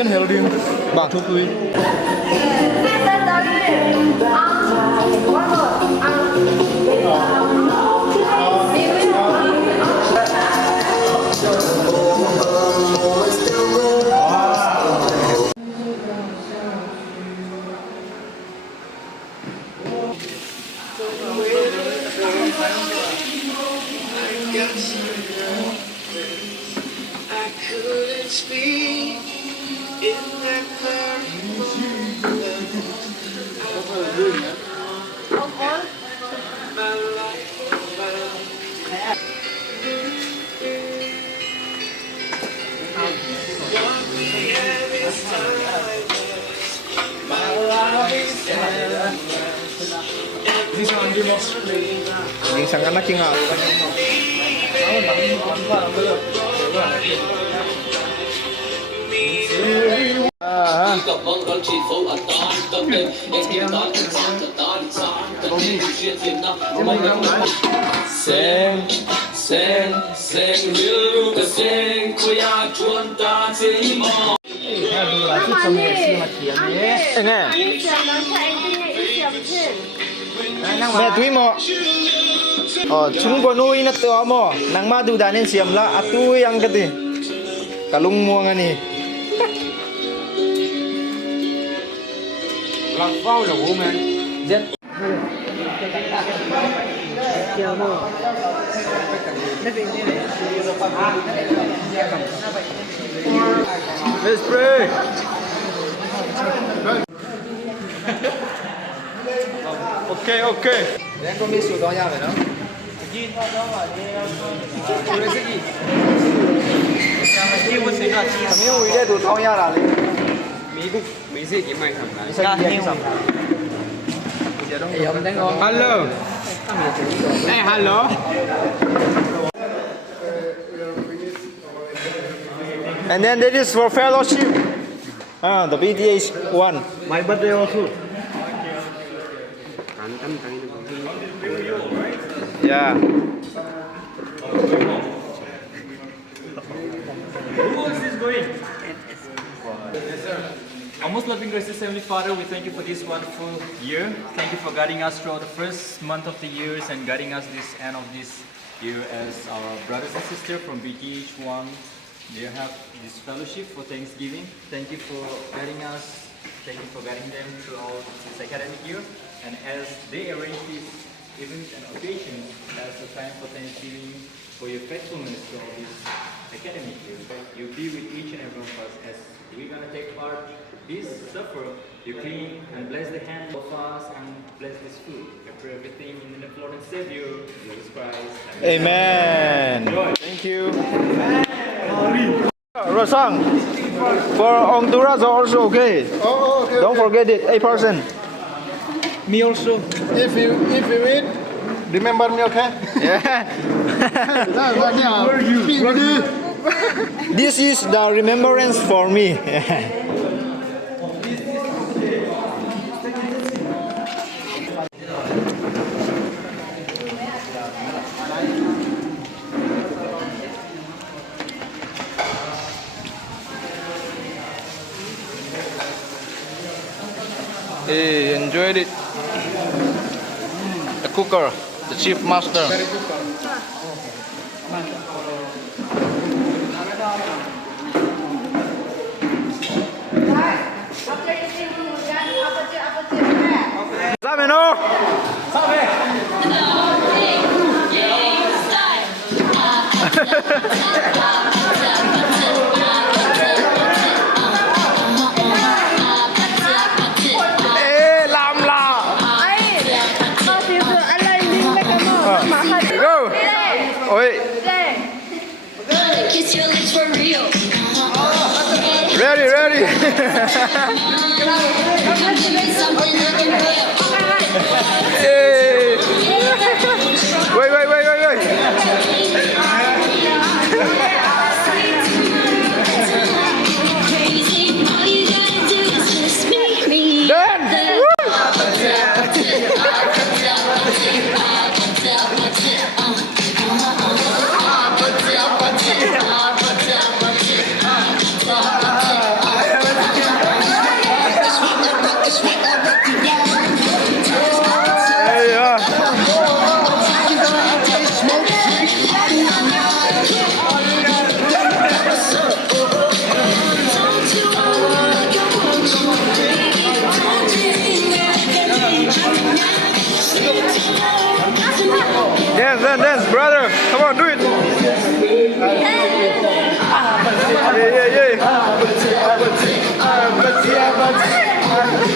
kan healthy. Vâng. Thuốc quý. Những sáng ăn kinh ngạc. Mẹ túi mò chúng bò nuôi nó teo mò nang ma du dan siam la atu yang kati kalung mo nga ni Lạc vào là bố mẹ. jet let's pray. Ok ok. Đang có miếng sủi to nhau vậy đó. Thằng miếng uy đây tụi to nhau là Mỹ gì cái mày thằng này. sao nhiều sao? Hello. Hey, hello. And then that is for fellowship. The B.Th-1. My birthday also. Yeah. Who else is going? Our most loving gracious Heavenly Father, we thank you for this wonderful year. Thank you for guiding us throughout the first month of the years and guiding us this end of this year as our brothers and sisters from B.Th-1. They have this fellowship for Thanksgiving. Thank you for guiding us. Thank you for guiding them throughout this academic year. And as they arrange these events and occasions as a time for Thanksgiving for your faithfulness throughout this academic year, you be with each and every one of us as we're going to take part this supper. You clean and bless the hand of us and bless this food. I pray everything in the name of Lord and Savior, Jesus Christ. Amen. Thank you. Rosang, for Honduras also okay. Oh, okay. Don't forget it, 8%. Me also. If you eat, remember me, okay? Yeah. This is the remembrance for me. He enjoyed it. The cooker, the chief master. Sameno. Oi. Kiss your lips for real. Ready, ready. Hey. Wait, wait, wait, wait, wait. Done. much.